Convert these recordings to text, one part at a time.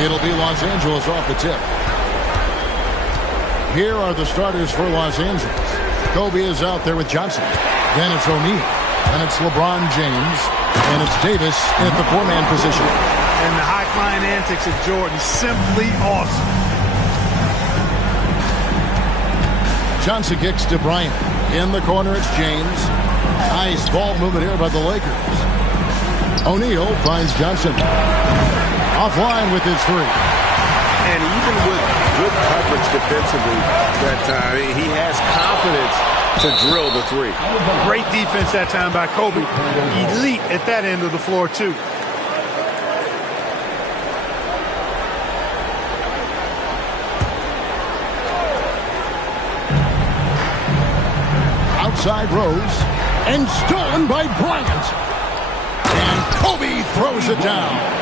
It'll be Los Angeles off the tip. Here are the starters for Los Angeles. Kobe is out there with Johnson. Then it's O'Neal. And it's LeBron James. And it's Davis at the four-man position. And the high-flying antics of Jordan, simply awesome. Johnson kicks to Bryant. In the corner, it's James. Nice ball movement here by the Lakers. O'Neal finds Johnson. Offline with his three. And even with good coverage defensively that time, he has confidence to drill the three. Great defense that time by Kobe. Elite at that end of the floor, too. Outside Rose. And stolen by Bryant. And Kobe throws it down.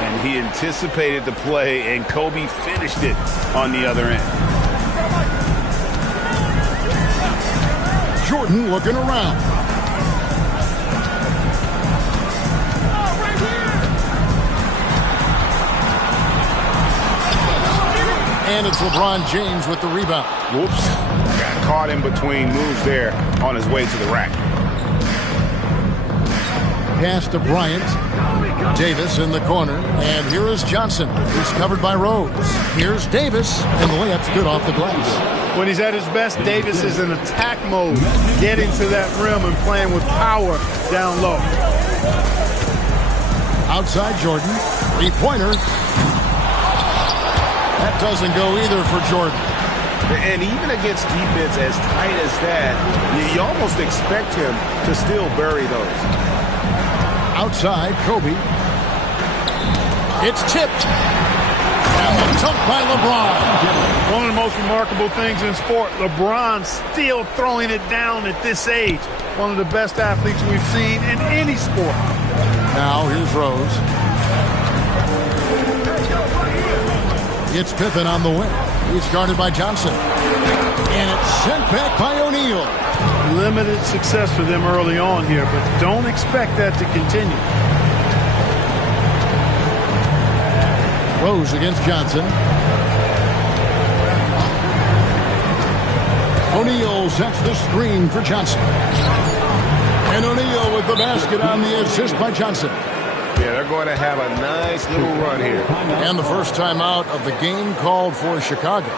And he anticipated the play, and Kobe finished it on the other end. Jordan looking around. And it's LeBron James with the rebound. Whoops. Got caught in between moves there on his way to the rack. Pass to Bryant. Davis in the corner. And here is Johnson, who's covered by Rose. Here's Davis, and the layup's good off the glass. When he's at his best, Davis is in attack mode, getting to that rim and playing with power down low. Outside Jordan. Three-pointer. That doesn't go either for Jordan. And even against defense as tight as that, you almost expect him to still bury those. Outside, Kobe. It's tipped. And the dunk by LeBron. One of the most remarkable things in sport, LeBron still throwing it down at this age. One of the best athletes we've seen in any sport. Now, here's Rose. It's Pippen on the wing. He's guarded by Johnson. And it's sent back by O'Neal. Limited success for them early on here, but don't expect that to continue. Rose against Johnson. O'Neal sets the screen for Johnson. And O'Neal with the basket on the assist by Johnson. Yeah, they're going to have a nice little run here. And the first timeout of the game called for Chicago.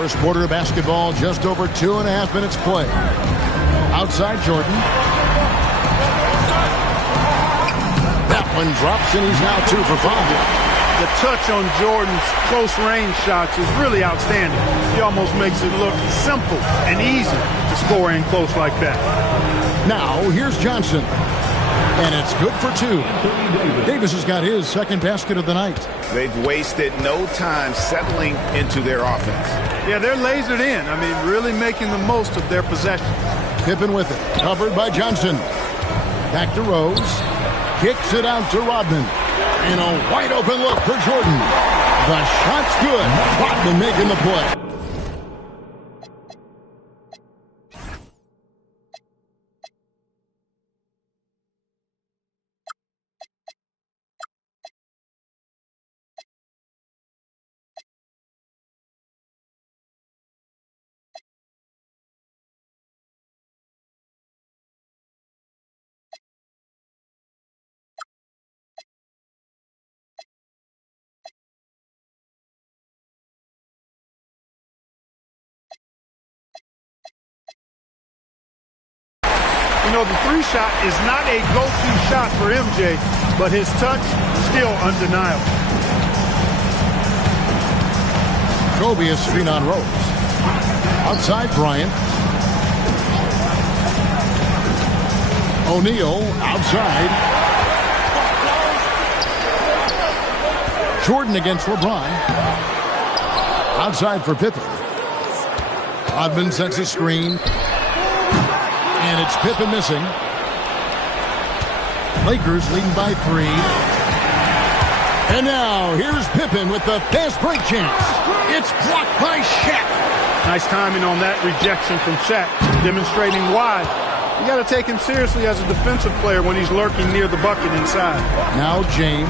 First quarter of basketball, just over 2.5 minutes play. Outside Jordan. That one drops, and he's now 2 for 5. The touch on Jordan's close range shots is really outstanding. He almost makes it look simple and easy to score in close like that. Now, here's Johnson. And it's good for 2. Davis has got his second basket of the night. They've wasted no time settling into their offense. Yeah, they're lasered in. I mean, really making the most of their possession. Pippen with it. Covered by Johnson. Back to Rose. Kicks it out to Rodman. And a wide open look for Jordan. The shot's good. Rodman making the play. You know, the three shot is not a go-to shot for MJ, but his touch still undeniable. Kobe is screen on Rose. Outside Bryant. O'Neal outside. Jordan against LeBron. Outside for Pippen. Rodman sets a screen. And it's Pippen missing. Lakers leading by 3. And now, here's Pippen with the fast break chance. It's blocked by Shaq. Nice timing on that rejection from Shaq, demonstrating why. You got to take him seriously as a defensive player when he's lurking near the bucket inside. Now James,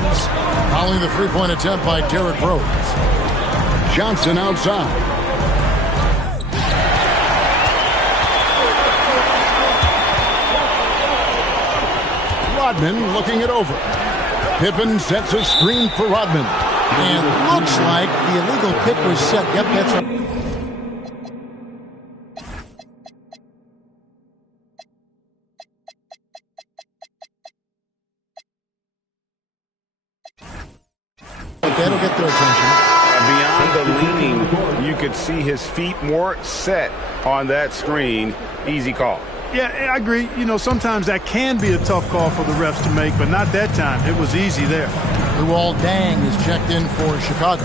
following the three-point attempt by Derrick Rose. Johnson outside. Rodman looking it over. Pippen sets a screen for Rodman. And looks like the illegal kick was set. Yep, that's right. That'll get their attention. Beyond the leaning, you could see his feet more set on that screen. Easy call. Yeah, I agree. You know, sometimes that can be a tough call for the refs to make, but not that time. It was easy there. Luol Deng is checked in for Chicago.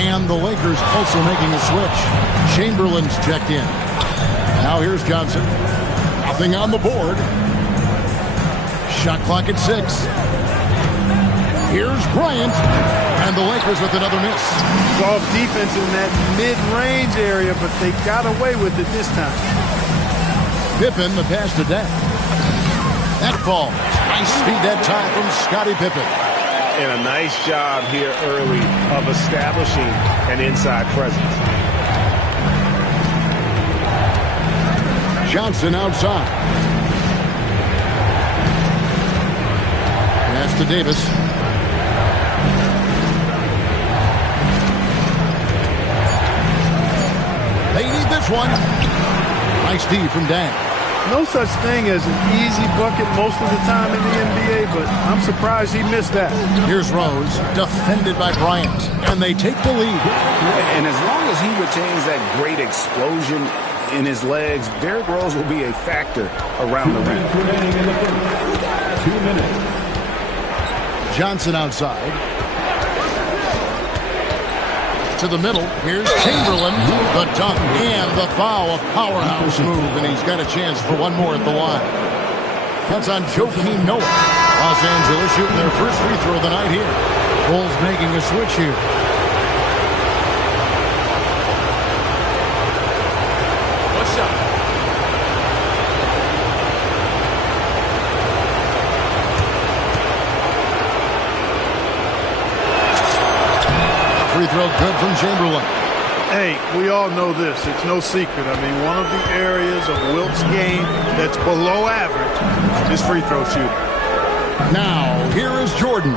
And the Lakers also making a switch. Chamberlain's checked in. Now here's Johnson. Nothing on the board. Shot clock at 6. Here's Bryant. And the Lakers with another miss. Soft defense in that mid-range area, but they got away with it this time. Pippen, the pass to Deng. That falls. Nice speed that time from Scottie Pippen. And a nice job here early of establishing an inside presence. Johnson outside. Pass to Davis. They need this one. Nice D from Deng. No such thing as an easy bucket most of the time in the NBA, but I'm surprised he missed that. Here's Rose, defended by Bryant, and they take the lead. And as long as he retains that great explosion in his legs, Derrick Rose will be a factor around the rim. 2 minutes. Johnson outside. To the middle. Here's Chamberlain. The dunk and the foul. A powerhouse move, and he's got a chance for one more at the line. That's on Joakim Noah. Los Angeles shooting their first free throw of the night here. Bulls making a switch here. What's up? Free throw good from Chamberlain. Hey, we all know this. It's no secret. I mean, one of the areas of Wilt's game that's below average is free throw shooting. Now, here is Jordan.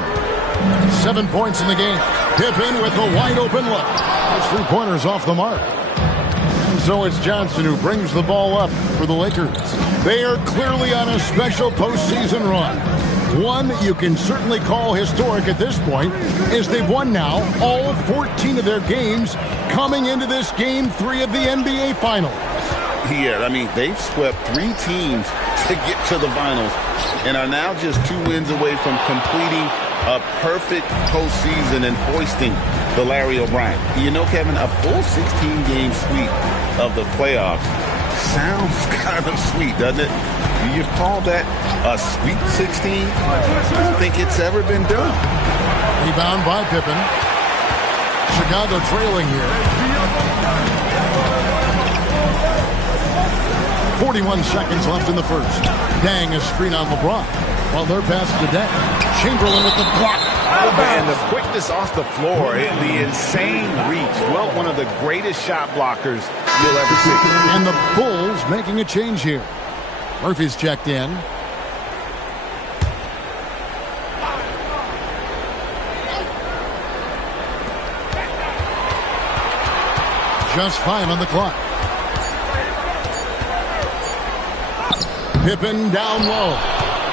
7 points in the game. Pippen with a wide open look. His three-pointer's off the mark. And so it's Johnson who brings the ball up for the Lakers. They are clearly on a special postseason run. One you can certainly call historic at this point, as they've won now all 14 of their games coming into this Game 3 of the NBA Finals. Yeah, I mean, they've swept 3 teams to get to the finals and are now just 2 wins away from completing a perfect postseason and hoisting the Larry O'Brien. You know, Kevin, a full 16-game sweep of the playoffs sounds kind of sweet, doesn't it? Do you call that a Sweet 16? I don't think it's ever been done. Rebound by Pippen. Chicago trailing here. 41 seconds left in the first. Deng a screen on LeBron. While they're passing to Deng. Chamberlain with the block. And the quickness off the floor, the insane reach. Well, one of the greatest shot blockers you'll ever see. And the Bulls making a change here. Murphy's checked in. Just 5 on the clock. Pippen down low.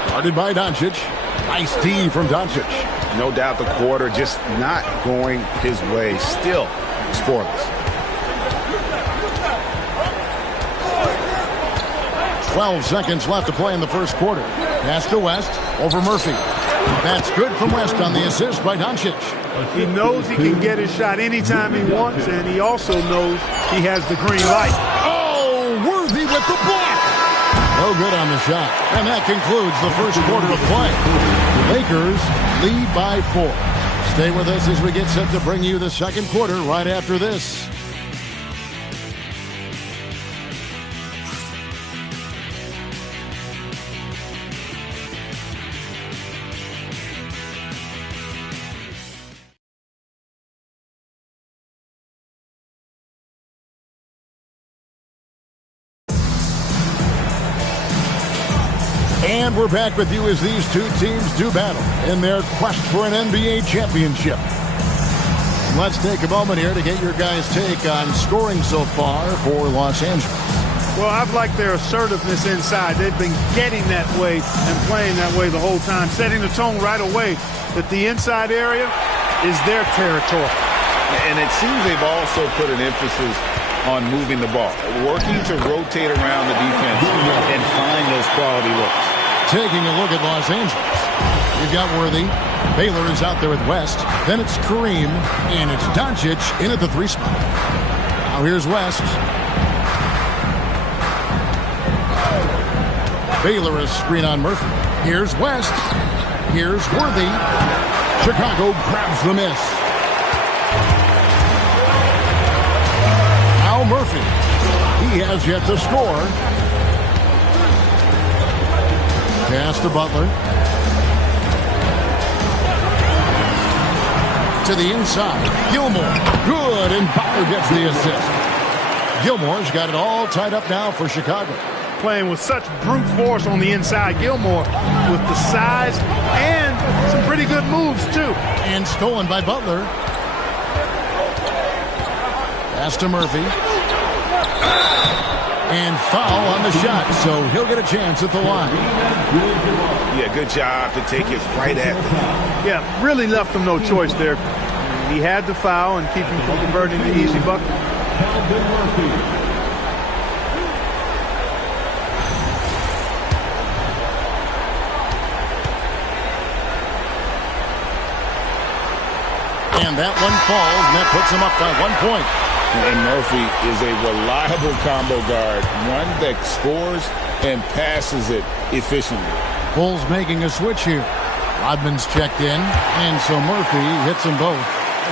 Guarded by Doncic. Nice D from Doncic. No doubt the quarter just not going his way. Still scoreless. 12 seconds left to play in the first quarter. Pass to West over Murphy. That's good from West on the assist by Doncic. He knows he can get his shot anytime he wants, and he also knows he has the green light. Oh, Worthy with the block. No good on the shot. And that concludes the first quarter of play. Lakers lead by 4. Stay with us as we get set to bring you the second quarter right after this. And we're back with you as these two teams do battle in their quest for an NBA championship. Let's take a moment here to get your guys' take on scoring so far for Los Angeles. Well, I've liked their assertiveness inside. They've been getting that way and playing that way the whole time, setting the tone right away that the inside area is their territory. And it seems they've also put an emphasis on moving the ball, working to rotate around the defense and find those quality looks. Taking a look at Los Angeles. You've got Worthy. Baylor is out there with West. Then it's Kareem. And it's Doncic in at the 3 spot. Now here's West. Baylor is screen on Murphy. Here's West. Here's Worthy. Chicago grabs the miss. Now Murphy. He has yet to score. Pass to Butler. To the inside. Gilmore. Good. And Butler gets the assist. Gilmore's got it all tied up now for Chicago. Playing with such brute force on the inside. Gilmore with the size and some pretty good moves, too. And stolen by Butler. Pass to Murphy. And foul on the shot, so he'll get a chance at the line. Yeah, good job to take it right at them. Yeah, really left him no choice there. He had to foul and keep him from converting the easy bucket. And that one falls, and that puts him up by 1 point. And Murphy is a reliable combo guard, one that scores and passes it efficiently. Bulls making a switch here. Rodman's checked in, and so Murphy hits them both.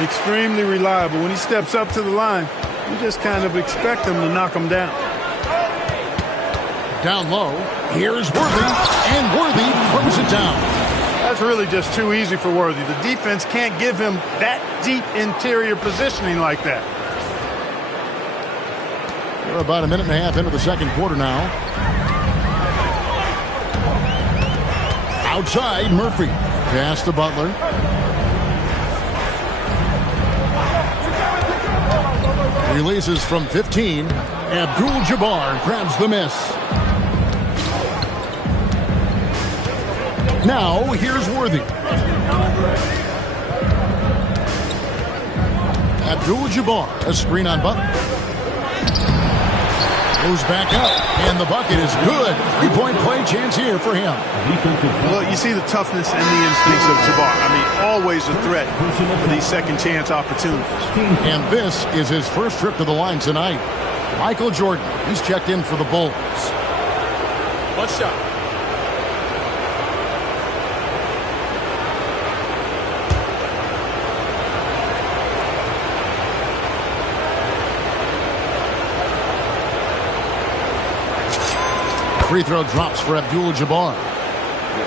Extremely reliable. When he steps up to the line, you just kind of expect him to knock him down. Down low, here's Worthy, and Worthy throws it down. That's really just too easy for Worthy. The defense can't give him that deep interior positioning like that. We're about a minute and a half into the second quarter now. Outside, Murphy. Pass to Butler. Releases from 15. Abdul-Jabbar grabs the miss. Now, here's Worthy. Abdul-Jabbar, a screen on Butler. Goes back up, and the bucket is good. 3-point play chance here for him. Look, you see the toughness and the instincts of Jabbar. I mean, always a threat for these second chance opportunities. And this is his first trip to the line tonight. Michael Jordan, he's checked in for the Bulls. One shot. Free throw drops for Abdul-Jabbar.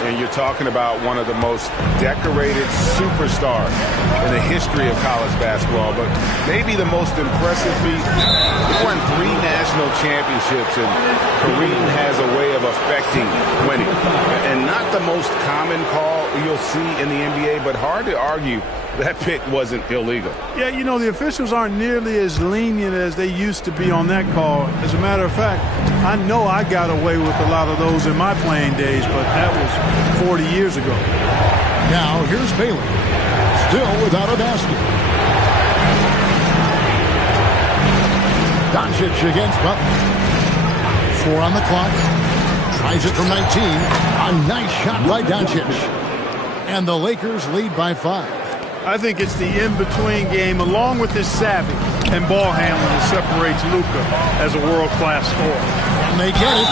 And you're talking about one of the most decorated superstars in the history of college basketball, but maybe the most impressive feat. He won 3 national championships, and Kareem has a way of affecting winning. And not the most common call you'll see in the NBA, but hard to argue that pick wasn't illegal. Yeah, you know, the officials aren't nearly as lenient as they used to be on that call. As a matter of fact, I know I got away with a lot of those in my playing days, but that was 40 years ago. Now, here's Baylor. Still without a basket. Doncic against Butler. 4 on the clock. Tries it from 19. A nice shot by Doncic. And the Lakers lead by 5. I think it's the in-between game, along with his savvy. and ball handling that separates Luka as a world-class scorer. And they get it,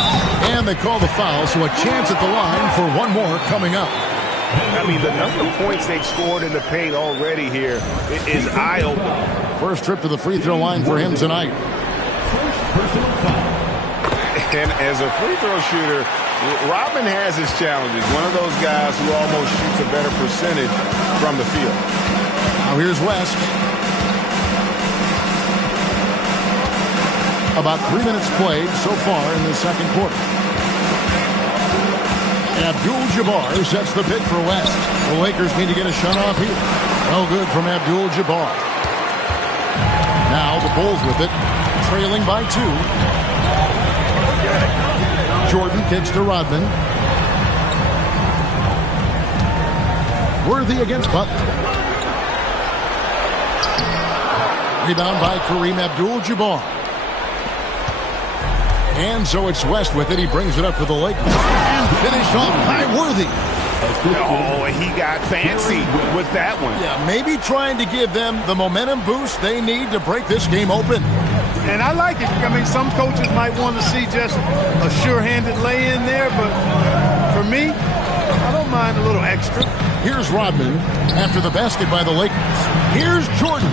and they call the foul, so a chance at the line for one more coming up. I mean, the number of points they've scored in the paint already here is eye-opening. First trip to the free throw line for him tonight. And as a free throw shooter, Rodman has his challenges. One of those guys who almost shoots a better percentage from the field. Now here's West. About 3 minutes played so far in the second quarter. Abdul-Jabbar sets the pick for West. The Lakers need to get a shot off here. No good from Abdul-Jabbar. Now the Bulls with it, trailing by 2. Jordan kicks to Rodman. Worthy against Butler. Rebound by Kareem Abdul-Jabbar. And so it's West with it. He brings it up for the Lakers. And finished off by Worthy. Oh, he got fancy with that one. Yeah, maybe trying to give them the momentum boost they need to break this game open. And I like it. I mean, some coaches might want to see just a sure-handed lay-in there, but for me, I don't mind a little extra. Here's Rodman after the basket by the Lakers. Here's Jordan.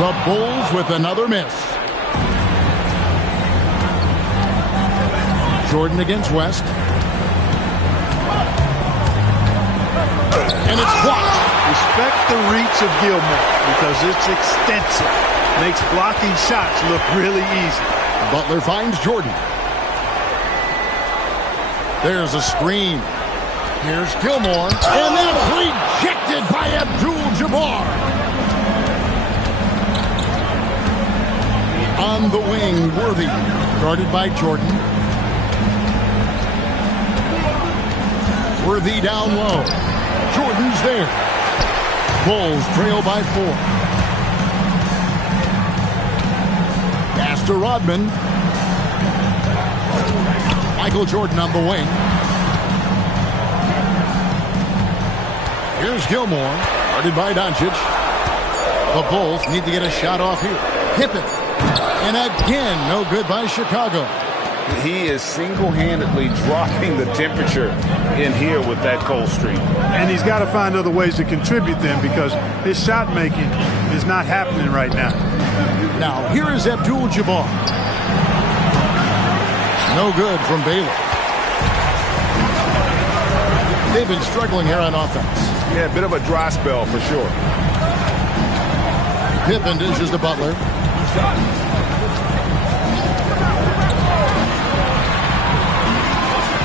The Bulls with another miss. Jordan against West. And it's blocked. Respect the reach of Gilmore because it's extensive. Makes blocking shots look really easy. Butler finds Jordan. There's a screen. Here's Gilmore. And that's rejected by Abdul-Jabbar. On the wing, Worthy. Guarded by Jordan. Worthy down low. Jordan's there. Bulls trail by 4. Pass to Rodman. Michael Jordan on the wing. Here's Gilmore. Guarded by Doncic. The Bulls need to get a shot off here. Pippen. And again, no good by Chicago. He is single-handedly dropping the temperature in here with that cold streak. And he's got to find other ways to contribute then because his shot making is not happening right now. Now, here is Abdul-Jabbar. No good from Baylor. They've been struggling here on offense. Yeah, a bit of a dry spell for sure. Pippen dishes to Butler.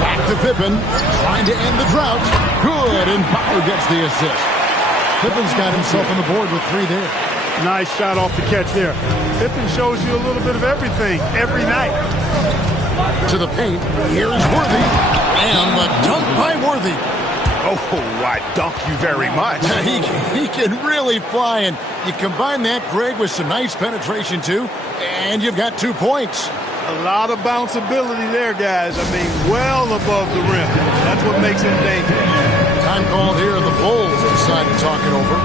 Back to Pippen, trying to end the drought. Good, and Butler gets the assist. Pippen's got himself on the board with 3 there. Nice shot off the catch there. Pippen shows you a little bit of everything every night. To the paint, here's Worthy. And the dunk by Worthy. Oh, I dunk you very much. He can really fly, and you combine that, Greg, with some nice penetration, too, and you've got 2 points. A lot of bounceability there, guys. I mean, well above the rim. That's what makes him dangerous. Time called here. The Bulls decide to talk it over.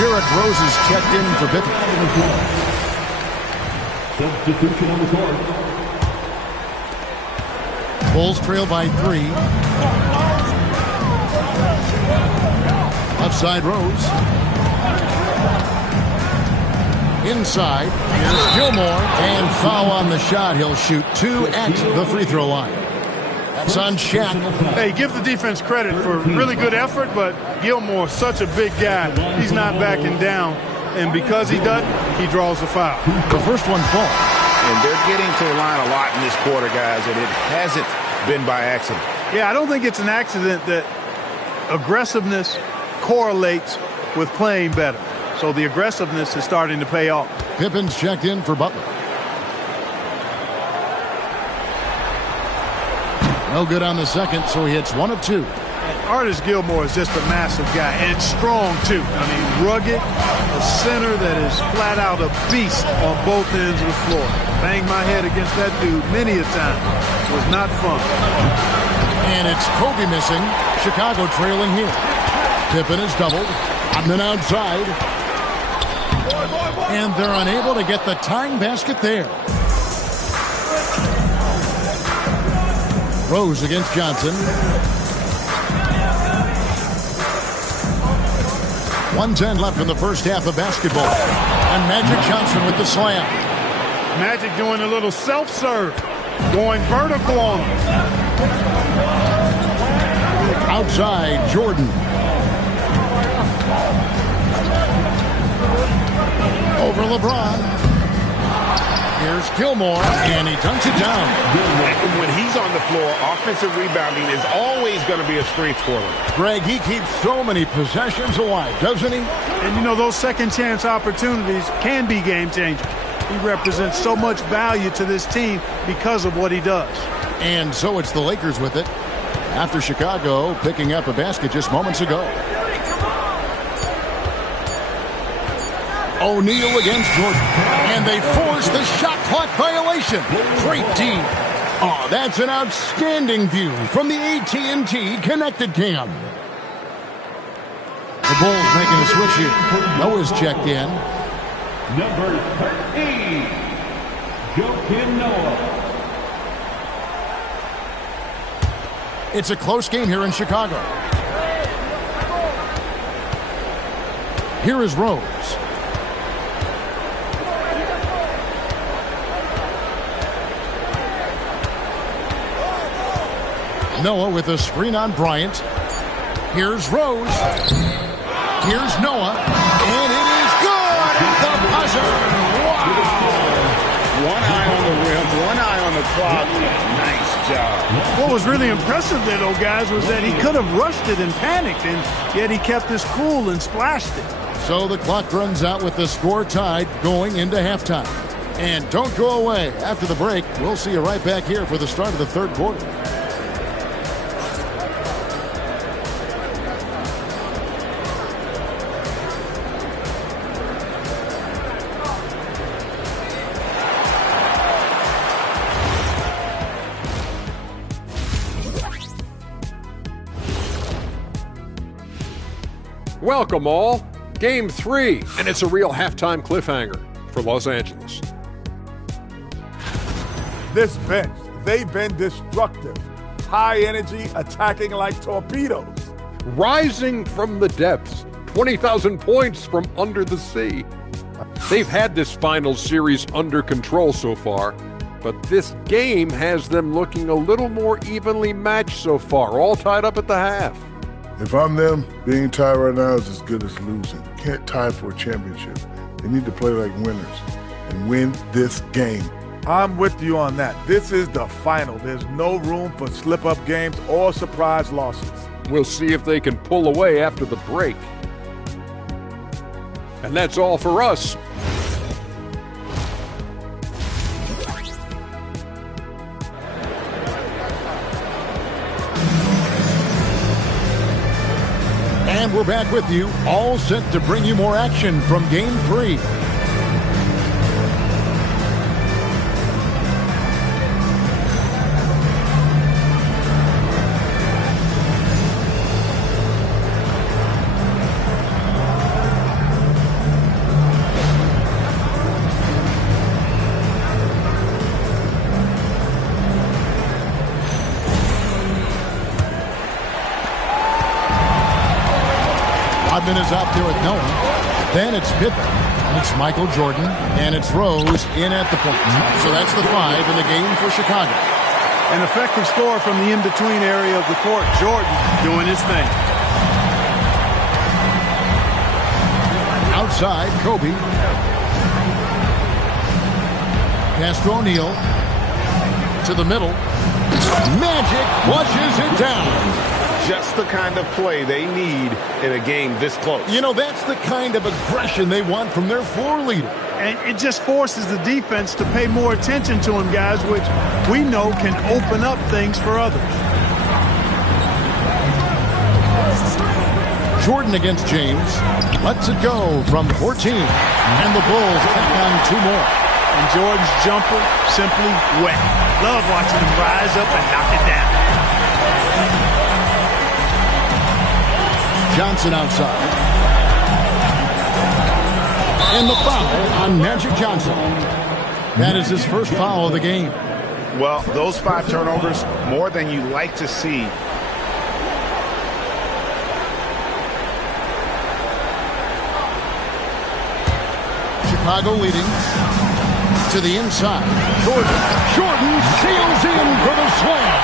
Derrick Rose is checked in for Pippen. Substitution on the court. Bulls trail by 3. Left side Rose. Inside. Here's Gilmore. And foul on the shot. He'll shoot 2 at the free throw line. That's on Shaq. Hey, give the defense credit for really good effort, but Gilmore's such a big guy. He's not backing down. And because he doesn't, he draws the foul. The first one falls. And they're getting to the line a lot in this quarter, guys, and it hasn't been by accident. Yeah, I don't think it's an accident that aggressiveness correlates with playing better. So the aggressiveness is starting to pay off. Pippen's checked in for Butler. No good on the second, so he hits 1 of 2. Artis Gilmore is just a massive guy and strong, too. I mean, rugged, a center that is flat out a beast on both ends of the floor. Banged my head against that dude many a time. It was not fun. And it's Kobe missing. Chicago trailing here. Pippen is doubled. And then outside. And they're unable to get the tying basket there. Rose against Johnson. 1:10 left in the first half of basketball. And Magic Johnson with the slam. Magic doing a little self-serve. Going vertical on him. Outside, Jordan. Over LeBron. Here's Gilmore, and he dunks it down. And when he's on the floor, offensive rebounding is always going to be a strength for him. Greg, he keeps so many possessions alive, doesn't he? And, you know, those second-chance opportunities can be game-changers. He represents so much value to this team because of what he does. And so it's the Lakers with it, after Chicago picking up a basket just moments ago. O'Neal against Jordan. And they force the shot clock violation. Great D. Oh, that's an outstanding view from the AT&T Connected Cam. The Bulls making a switch here. Noah's checked in. Number 13, Joakim Noah. It's a close game here in Chicago. Here is Rose. Noah with a screen on Bryant. Here's Rose. Here's Noah. And it is good at the buzzer. Wow. One eye on the rim, one eye on the clock. Nice job. What was really impressive there, though, guys, was that he could have rushed it and panicked, and yet he kept his cool and splashed it. So the clock runs out with the score tied going into halftime. And don't go away. After the break, we'll see you right back here for the start of the third quarter. Welcome all. Game 3, and it's a real halftime cliffhanger for Los Angeles. This bench, they've been destructive. High energy, attacking like torpedoes. Rising from the depths, 20,000 points from under the sea. They've had this final series under control so far, but this game has them looking a little more evenly matched so far, all tied up at the half. If I'm them, being tied right now is as good as losing. Can't tie for a championship. They need to play like winners and win this game. I'm with you on that. This is the final. There's no room for slip-up games or surprise losses. We'll see if they can pull away after the break. And that's all for us. And we're back with you, all set to bring you more action from Game 3. Is out there with Noah. Then it's Pippen. And it's Michael Jordan. And it's Rose in at the point. So that's the 5 in the game for Chicago. An effective score from the in-between area of the court. Jordan doing his thing. Outside, Kobe. Pass to O'Neal. To the middle. Magic flushes it down. Just the kind of play they need in a game this close. You know, that's the kind of aggression they want from their floor leader. And it just forces the defense to pay more attention to him, guys, which we know can open up things for others. Jordan against James. Lets it go from 14. And the Bulls tack on 2 more. And Jordan's jumper simply wet. Love watching him rise up and knock it down. Johnson outside. And the foul on Magic Johnson. That is his first foul of the game. Well, those 5 turnovers, more than you like to see. Chicago leading to the inside. Jordan sails in for the slam.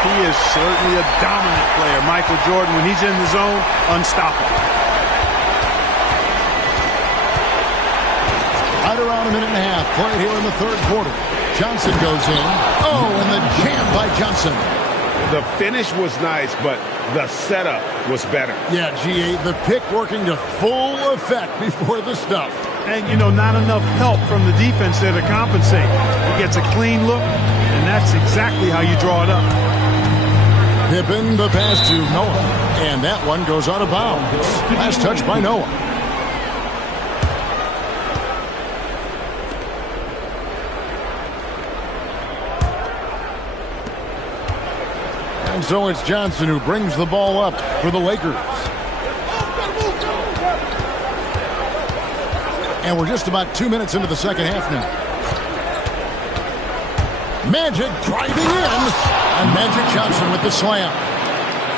He is certainly a dominant player. Michael Jordan, when he's in the zone, unstoppable. Right around a minute and a half played here in the 3rd quarter. Johnson goes in. Oh, and the jam by Johnson. The finish was nice, but the setup was better. Yeah, G.A., the pick working to full effect before the stuff. And, you know, not enough help from the defense there to compensate. He gets a clean look, and that's exactly how you draw it up. Pippen, the pass to Noah. And that one goes out of bounds. Last touch by Noah. And so it's Johnson who brings the ball up for the Lakers. And we're just about 2 minutes into the second half now. Magic driving in. And Magic Johnson with the slam.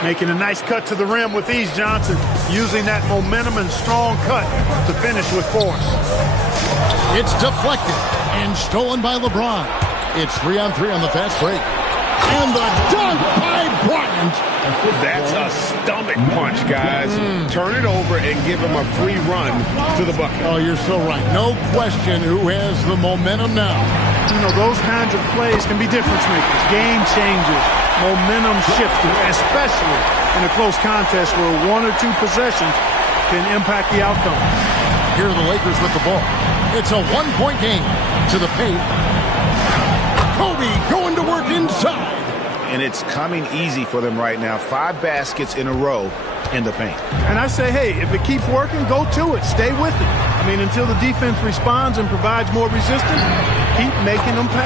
Making a nice cut to the rim with ease, Johnson. Using that momentum and strong cut to finish with force. It's deflected and stolen by LeBron. It's 3-on-3 on the fast break. And the dunk by Bryant. That's a stomach punch, guys. Turn it over and give him a free run to the bucket. Oh, you're so right. No question who has the momentum now. You know, those kinds of plays can be difference makers, game changers, momentum shifters, especially in a close contest where 1 or 2 possessions can impact the outcome. Here are the Lakers with the ball. It's a 1-point game to the paint. Kobe going to work inside. And it's coming easy for them right now. 5 baskets in a row in the paint. And I say, hey, if it keeps working, go to it. Stay with it. I mean, until the defense responds and provides more resistance, keep making them pay.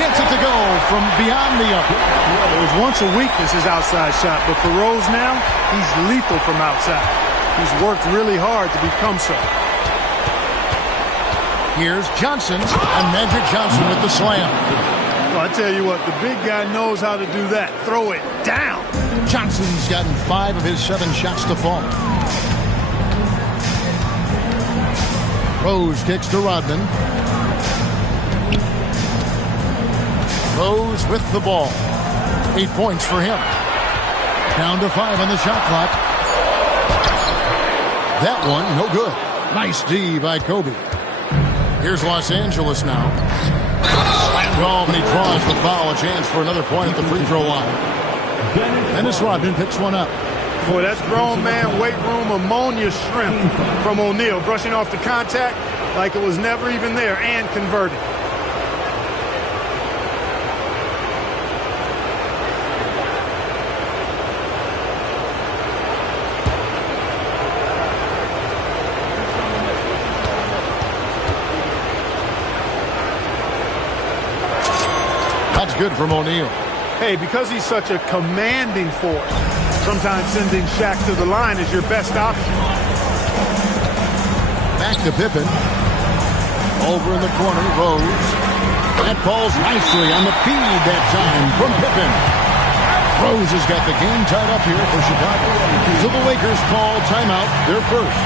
Gets it to go from beyond the arc. Yeah, there was once a weakness, his outside shot, but for Rose now, he's lethal from outside. He's worked really hard to become so. Here's Johnson, and Magic Johnson with the slam. Well, I tell you what, the big guy knows how to do that. Throw it down. Johnson's gotten 5 of his 7 shots to fall. Rose kicks to Rodman. Rose with the ball. 8 points for him. Down to 5 on the shot clock. That one, no good. Nice D by Kobe. Here's Los Angeles now. Slam ball, and he draws the foul. A chance for another point at the free throw line. Dennis Rodman picks one up. Boy, that's grown man weight room ammonia shrimp from O'Neal. Brushing off the contact like it was never even there and converted. That's good from O'Neal. Hey, because he's such a commanding force, sometimes sending Shaq to the line is your best option. Back to Pippen. Over in the corner, Rose. That falls nicely on the feed that time from Pippen. Rose has got the game tied up here for Chicago. So the Lakers call timeout, their first.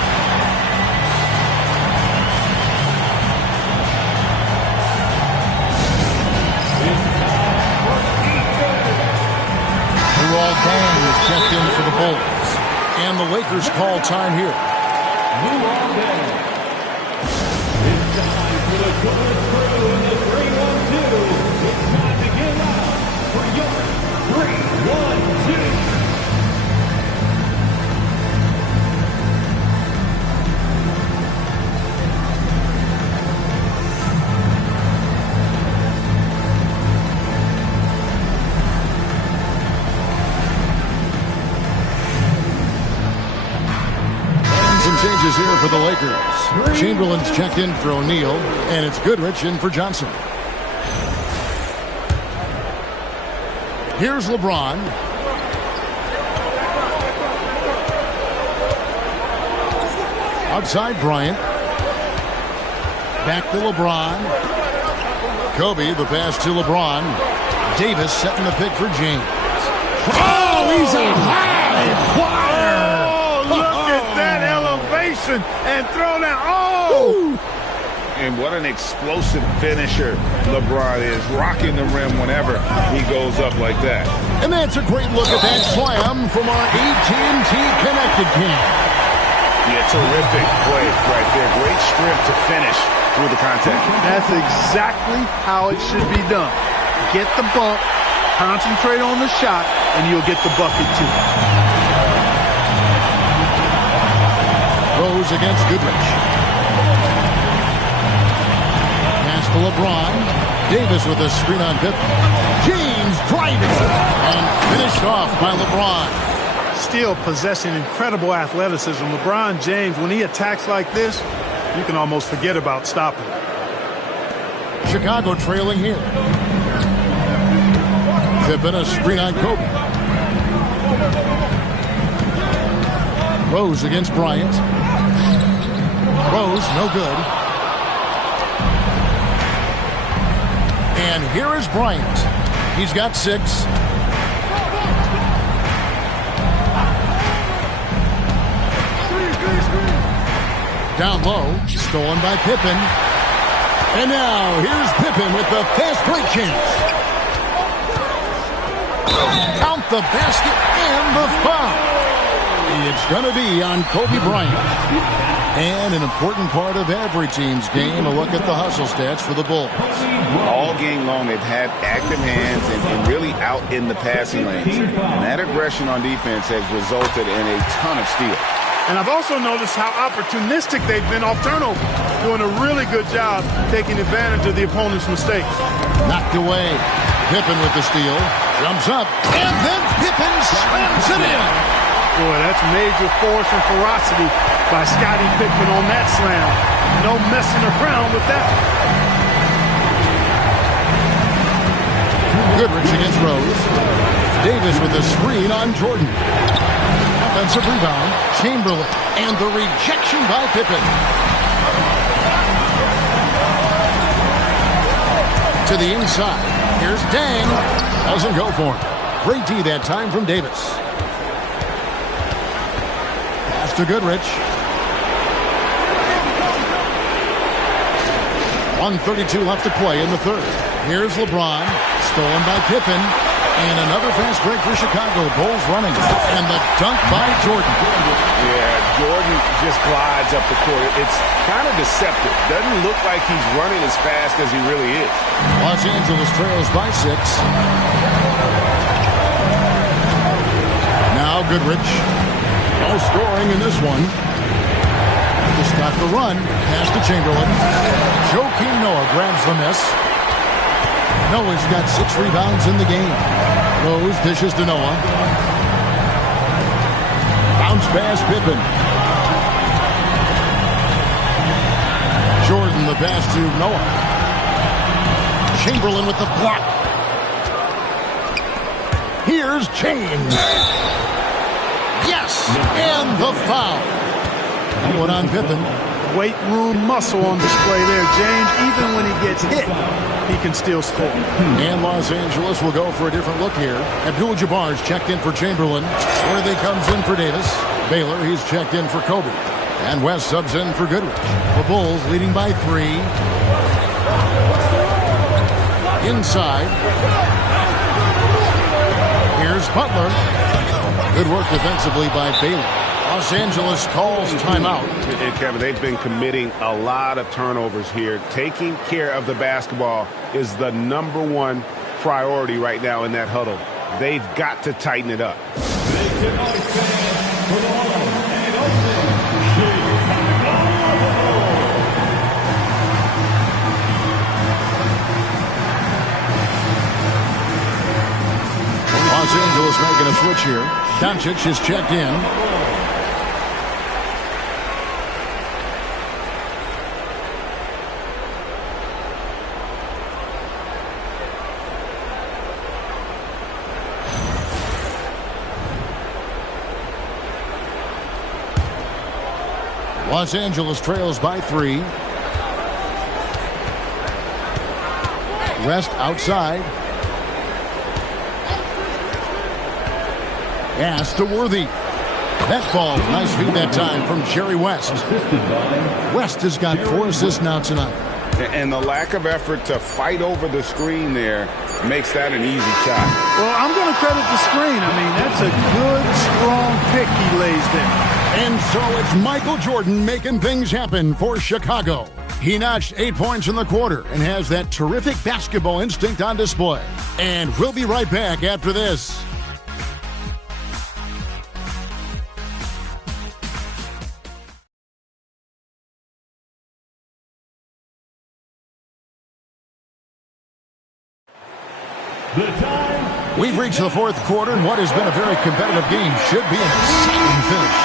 Bang is checked in for the Bulls. And the Lakers call time here. It's time for the Bulls crew in the 3-1-2. It's time to get out for your 3-1-2. here for the Lakers. Chamberlain's checked in for O'Neal, and it's Goodrich in for Johnson. Here's LeBron. Outside Bryant. Back to LeBron. Kobe, the pass to LeBron. Davis setting the pick for James. Oh, he's a high flyer. Oh, look at that elevation and throw down. Oh! And what an explosive finisher LeBron is, rocking the rim whenever he goes up like that. And that's a great look at that slam from our AT&T Connected Team. Yeah, terrific play right there. Great strength to finish through the contact. That's exactly how it should be done. Get the bump, concentrate on the shot, and you'll get the bucket too. Rose against Goodrich. Pass to LeBron. Davis with a screen on Pippen. James driving and finished off by LeBron. Still possessing incredible athleticism. LeBron James, when he attacks like this, you can almost forget about stopping. Chicago trailing here. Pippen a screen on Kobe. Rose against Bryant. Rose, no good. And here is Bryant. He's got 6. Down low, stolen by Pippen. And now here's Pippen with the fast break chance. Count the basket and the foul. It's going to be on Kobe Bryant. And an important part of every team's game, a look at the hustle stats for the Bulls. All game long, they've had active hands and really out in the passing lanes. And that aggression on defense has resulted in a ton of steals. And I've also noticed how opportunistic they've been off turnover, doing a really good job taking advantage of the opponent's mistakes. Knocked away. Pippen with the steal. Jumps up. And then Pippen slams it in. Boy, that's major force and ferocity by Scottie Pippen on that slam. No messing around with that. Goodrich against Rose. Davis with the screen on Jordan. Offensive rebound. Chamberlain. And the rejection by Pippen. To the inside. Here's Dang. Doesn't go for him. Great D that time from Davis. Pass to Goodrich. 1:32 left to play in the third. Here's LeBron. Stolen by Pippen. And another fast break for Chicago. Bulls running. And the dunk by Jordan. Yeah, Jordan just glides up the court. It's kind of deceptive. Doesn't look like he's running as fast as he really is. Los Angeles trails by 6. Now Goodrich. No scoring in this one. To stop the run. Pass to Chamberlain. Joakim Noah grabs the miss. Noah's got 6 rebounds in the game. Rose dishes to Noah. Bounce pass Pippen. Jordan the pass to Noah. Chamberlain with the block. Here's James. Yes, and the foul. That one on Pippen. Weight room muscle on display there, James. Even when he gets hit, he can still score. And Los Angeles will go for a different look here. Abdul-Jabbar's checked in for Chamberlain. Worthy comes in for Davis. Baylor, he's checked in for Kobe. And West subs in for Goodrich. The Bulls leading by 3. Inside. Here's Butler. Good work defensively by Baylor. Los Angeles calls timeout. And Kevin, they've been committing a lot of turnovers here. Taking care of the basketball is the #1 priority right now in that huddle. They've got to tighten it up. Los Angeles making a switch here. Doncic is checked in. Los Angeles trails by 3. West outside. Pass to Worthy. That falls. Nice feed that time from Jerry West. West has got 4 assists now tonight. And the lack of effort to fight over the screen there makes that an easy shot. Well, I'm going to credit the screen. I mean, that's a good, strong pick he lays there. And so it's Michael Jordan making things happen for Chicago. He notched 8 points in the quarter and has that terrific basketball instinct on display. And we'll be right back after this. We've reached the 4th quarter, and what has been a very competitive game should be an exciting finish.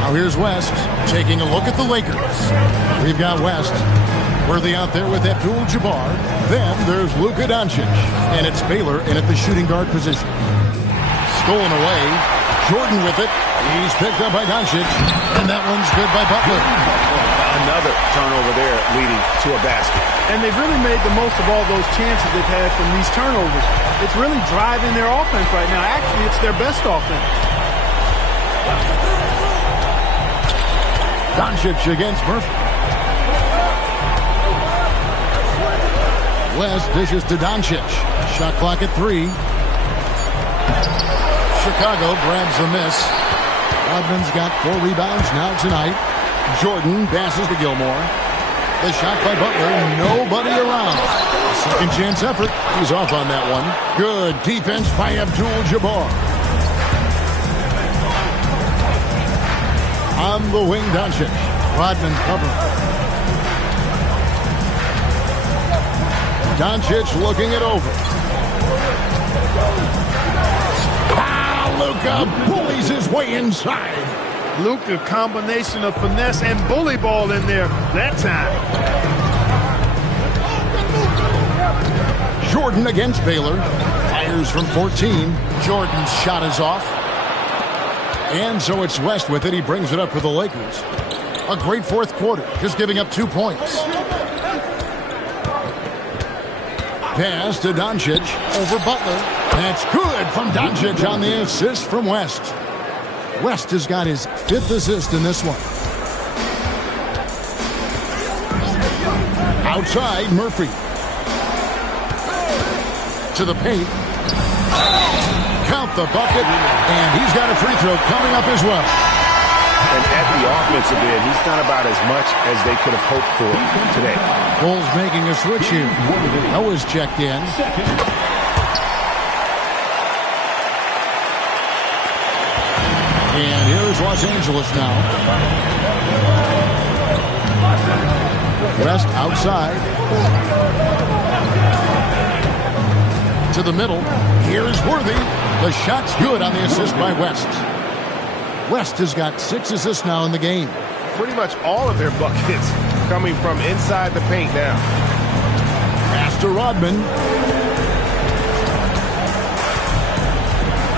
Now here's West taking a look at the Lakers. We've got West. Worthy out there with Abdul-Jabbar. Then there's Luka Doncic, and it's Baylor in at the shooting guard position. Stolen away. Jordan with it. He's picked up by Doncic, and that one's good by Butler. Another turnover there leading to a basket. And they've really made the most of all those chances they've had from these turnovers. It's really driving their offense right now. Actually, it's their best offense. Doncic against Murphy. West dishes to Doncic. Shot clock at 3. Chicago grabs the miss. Rodman's got 4 rebounds now tonight. Jordan passes to Gilmore. The shot by Butler. Nobody around. Second chance effort. He's off on that one. Good defense by Abdul-Jabbar. On the wing, Doncic. Rodman covering. Doncic looking it over. Luka bullies his way inside. Luka, combination of finesse and bully ball in there that time. Jordan against Baylor. Fires from 14. Jordan's shot is off. And so it's West with it. He brings it up for the Lakers. A great 4th quarter, just giving up 2 points. Pass to Doncic over Butler. That's good from Doncic on the assist from West. West has got his 5th assist in this one. Outside, Murphy. To the paint. Count the bucket, and he's got a free throw coming up as well. And at the offensive end, he's done about as much as they could have hoped for today. Bulls making a switch here. Noah's checked in. And here's Los Angeles now. West outside. To the middle. Here's Worthy. The shot's good on the assist by West. West has got 6 assists now in the game. Pretty much all of their buckets coming from inside the paint now. Pass to Rodman.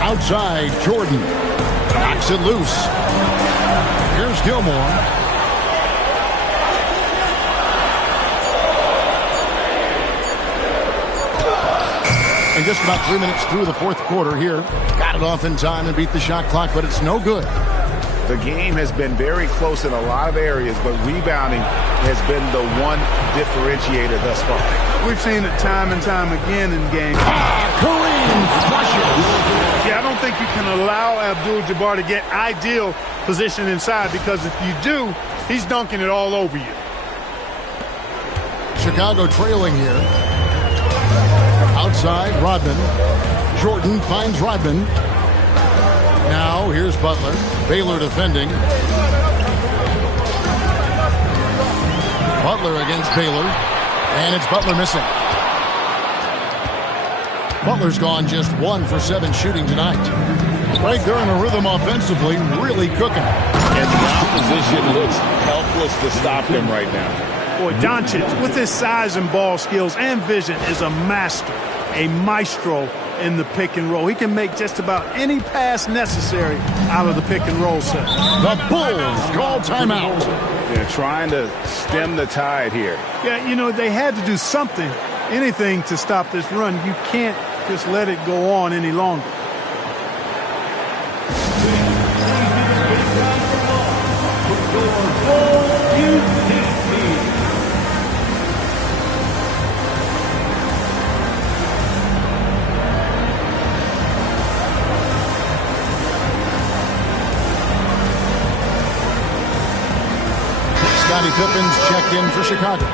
Outside, Jordan. Knocks it loose. Here's Gilmore. And just about 3 minutes through the 4th quarter here. Got it off in time and beat the shot clock, but it's no good. The game has been very close in a lot of areas, but rebounding has been the one differentiator thus far. We've seen it time and time again in games. Kareem flushes. Yeah, I don't think you can allow Abdul-Jabbar to get ideal position inside, because if you do, he's dunking it all over you. Chicago trailing here. Outside, Rodman. Jordan finds Rodman. Now, here's Butler. Baylor defending. Butler against Baylor. And it's Butler missing. Butler's gone just 1 for 7 shooting tonight. Right there in a rhythm offensively, really cooking. And the opposition looks helpless to stop them right now. Boy, Doncic, with his size and ball skills and vision, is a master, a maestro in the pick and roll. He can make just about any pass necessary out of the pick and roll set. The Bulls call timeout. They're trying to stem the tide here. Yeah, you know, they had to do something, anything to stop this run. You can't just let it go on any longer. Scottie Pippen's checked in for Chicago.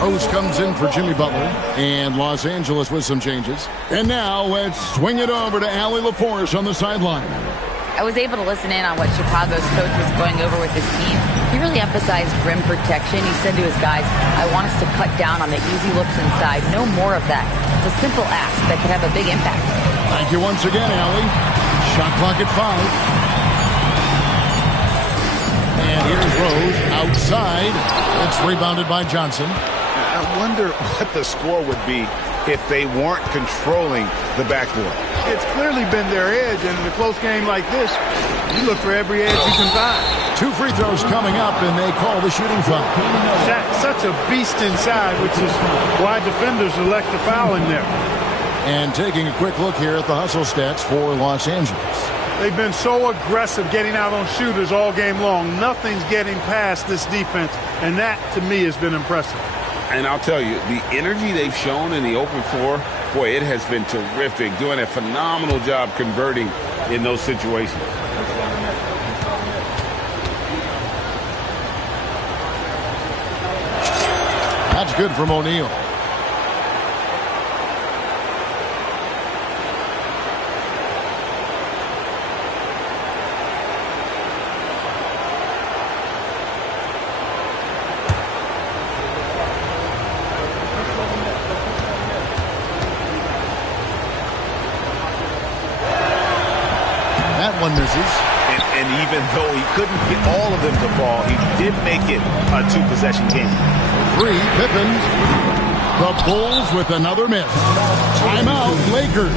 Rose comes in for Jimmy Butler. And Los Angeles with some changes. And now let's swing it over to Allie LaForce on the sideline. I was able to listen in on what Chicago's coach was going over with his team. He really emphasized rim protection. He said to his guys, I want us to cut down on the easy looks inside. No more of that. It's a simple ask that could have a big impact. Thank you once again, Allie. Shot clock at 5. And here's Rose outside. It's rebounded by Johnson. I wonder what the score would be if they weren't controlling the backboard. It's clearly been their edge, and in a close game like this, you look for every edge you can find. 2 free throws coming up, and they call the shooting foul. Shaq's such a beast inside, which is why defenders elect to foul him there. And taking a quick look here at the hustle stats for Los Angeles. They've been so aggressive getting out on shooters all game long. Nothing's getting past this defense, and that, to me, has been impressive. And I'll tell you, the energy they've shown in the open floor, boy, it has been terrific, doing a phenomenal job converting in those situations. That's good from O'Neal. One misses. And even though he couldn't get all of them to fall, he did make it a 2-possession game. 3, Pippen. The Bulls with another miss. Timeout, Lakers.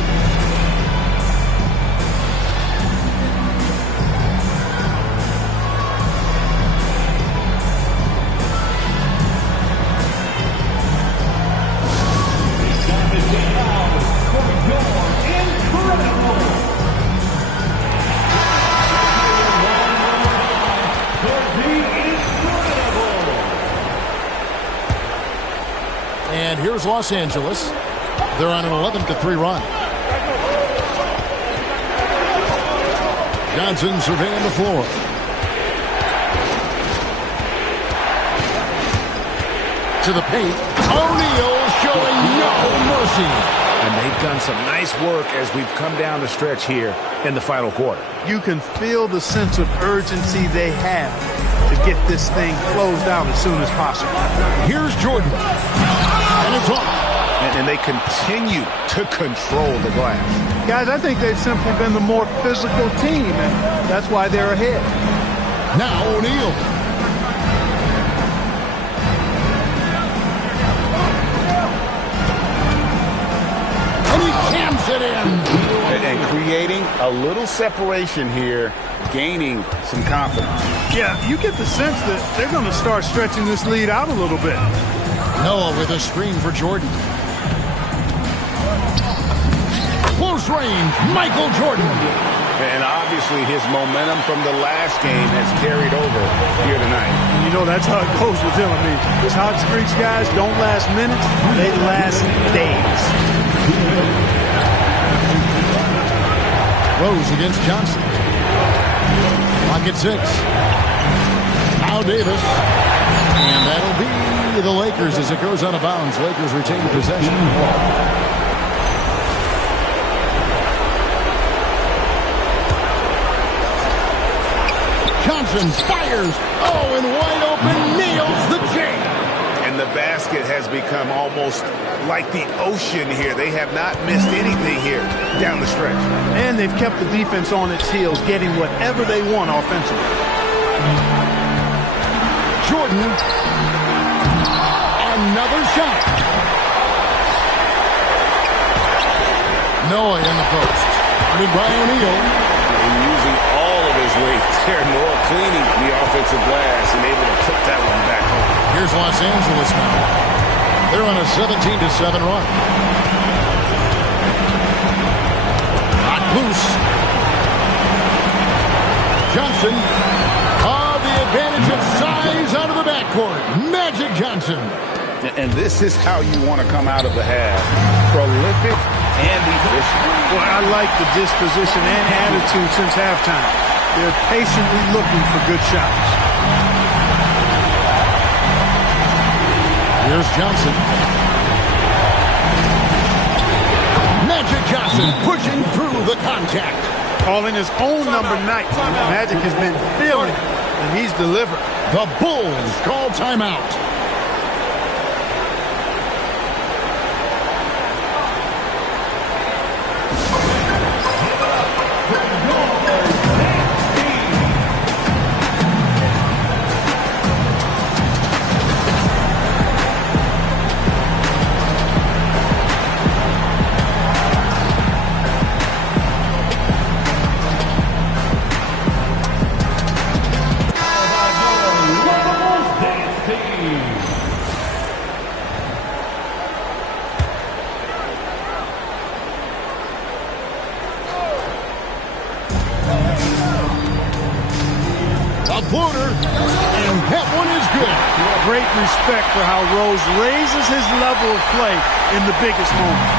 And here's Los Angeles. They're on an 11-3 run. Johnson surveying the floor. To the paint. O'Neal showing no mercy. And they've done some nice work as we've come down the stretch here in the final quarter. You can feel the sense of urgency they have to get this thing closed out as soon as possible. Here's Jordan. And it's off. And they continue to control the glass. Guys, I think they've simply been the more physical team, and that's why they're ahead. Now O'Neal. And he jams it in. And creating a little separation here, gaining some confidence. Yeah, you get the sense that they're going to start stretching this lead out a little bit. Noah with a screen for Jordan. Close range, Michael Jordan. And obviously his momentum from the last game has carried over here tonight. You know, that's how it goes with him. I mean, his hot streaks, guys, don't last minutes. They last days. Rose against Johnson. Clock at 6. Now Davis. And that'll be the Lakers as it goes out of bounds. Lakers retain possession. Johnson fires. Oh, and wide open, nails the jam. And the basket has become almost like the ocean here. They have not missed anything here down the stretch. And they've kept the defense on its heels, getting whatever they want offensively. Jordan. Another shot. Noah in the post. Guarded by O'Neal. And using all of his weight there, Noah cleaning the offensive glass and able to put that one back home. Here's Los Angeles now. They're on a 17-7 run. Not loose. Johnson. The advantage of size out of the backcourt. Magic Johnson. And this is how you want to come out of the half. Prolific and efficient. Well, I like the disposition and attitude since halftime. They're patiently looking for good shots. Here's Johnson. Magic Johnson pushing through the contact. Calling his own number 9. Magic has been feeling it, and he's delivered. The Bulls call timeout. Floater, and that one is good. Great respect for how Rose raises his level of play in the biggest moments.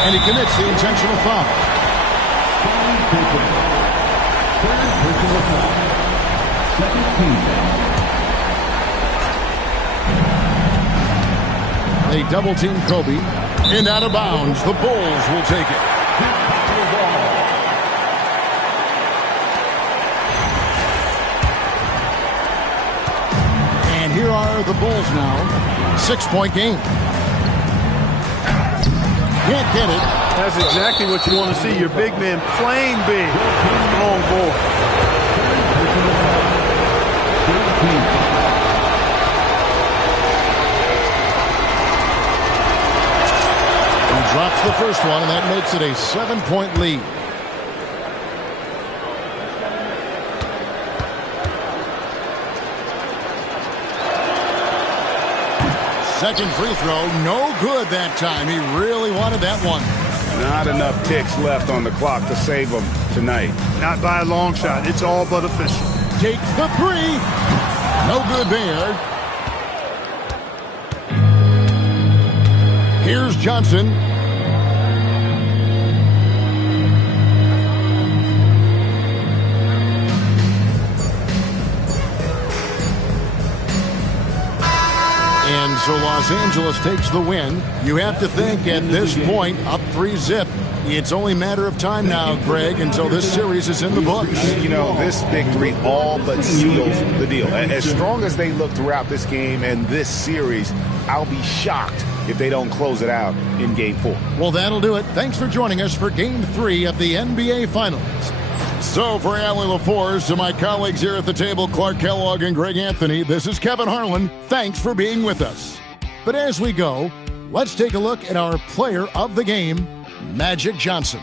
And he commits the intentional foul. Third personal foul. Second team foul. They double team Kobe. And out of bounds, the Bulls will take it. Here are the Bulls now. 6-point game. Can't get it. That's exactly what you want to see. Your big man playing big. Strong ball. He drops the first one, and that makes it a 7-point lead. Second free throw, no good that time. He really wanted that one. Not enough ticks left on the clock to save him tonight. Not by a long shot. It's all but official. Takes the three. No good there. Here's Johnson. And so Los Angeles takes the win. You have to think at this point, up 3-0. It's only a matter of time now, Greg, until this series is in the books. You know, this victory all but seals the deal. As strong as they look throughout this game and this series, I'll be shocked if they don't close it out in Game 4. Well, that'll do it. Thanks for joining us for Game 3 of the NBA Finals. So for Allie LaForce and my colleagues here at the table, Clark Kellogg and Greg Anthony, this is Kevin Harlan. Thanks for being with us. But as we go, let's take a look at our player of the game, Magic Johnson.